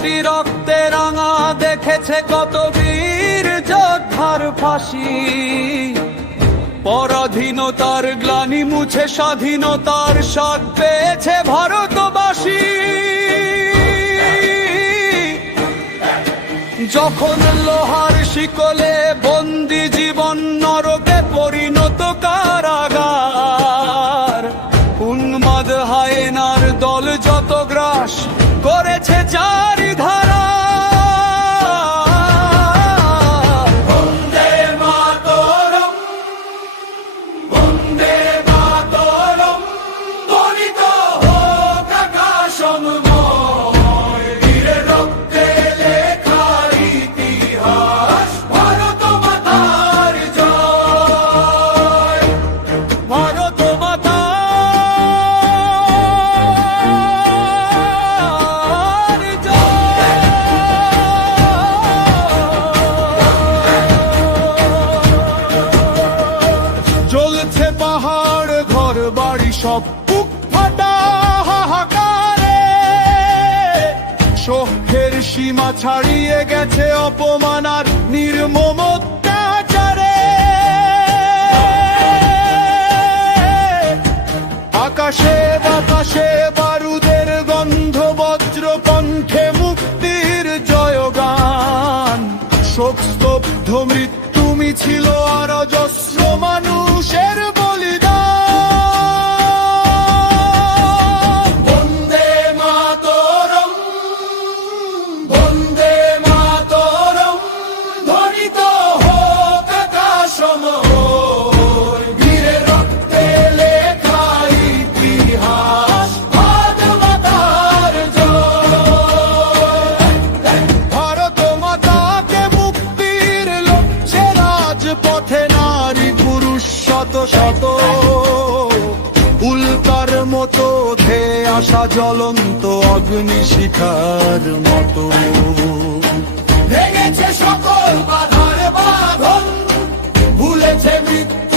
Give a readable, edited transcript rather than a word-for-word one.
মাটি রক্তে রাঙা, দেখেছে কত বীর যোদ্ধার ফাঁসি। পরাধীনতার গ্লানি মুছে স্বাধীনতার স্বাদ পেয়েছে ভারতবাসী। যখন লোহার শিকলে বন্দি জীবন নরকে পরিণত কারাগার, উন্মাদ হায়েনার দল যত গ্রাস করেছে চারিধারা। বন্দে মাতরম, বন্দে মাতরম, ধ্বনিত হোক আকাশময়, বীরের রক্তে লেখা ইতিহাস, ভারত মাতার জয়, ভারত মাতা। জ্বলছে পাহাড় ঘর বাড়ি সব বুক ফাটা হাহাকারে, সহ্যের সীমা ছাড়িয়ে গেছে অপমান আর নির্মম অত্যাচারে। আকাশে বাতাসে বারুদের গন্ধ, বজ্র কণ্ঠে মুক্তির জয়গান, শোক স্তব্ধ মৃত্যু মিছিল আর অজস্র মানুষের বলিদান। বন্দে মাতরম, বন্দে মাতরম, ধ্বনিত হোক আকাশময়, বীরের রক্তে লেখা ইতিহাস, ভারত মাতার জয়। ভারত মাতাকে মুক্তির লক্ষ্যে রাজপথে নারী পুরুষ শত শত, উল্কার মতো ধেয়ে আসা জ্বলন্ত অগ্নিশিখার মতো। ভেঙেছে সকল বাধার বাঁধন, ভুলেছে মৃত্যু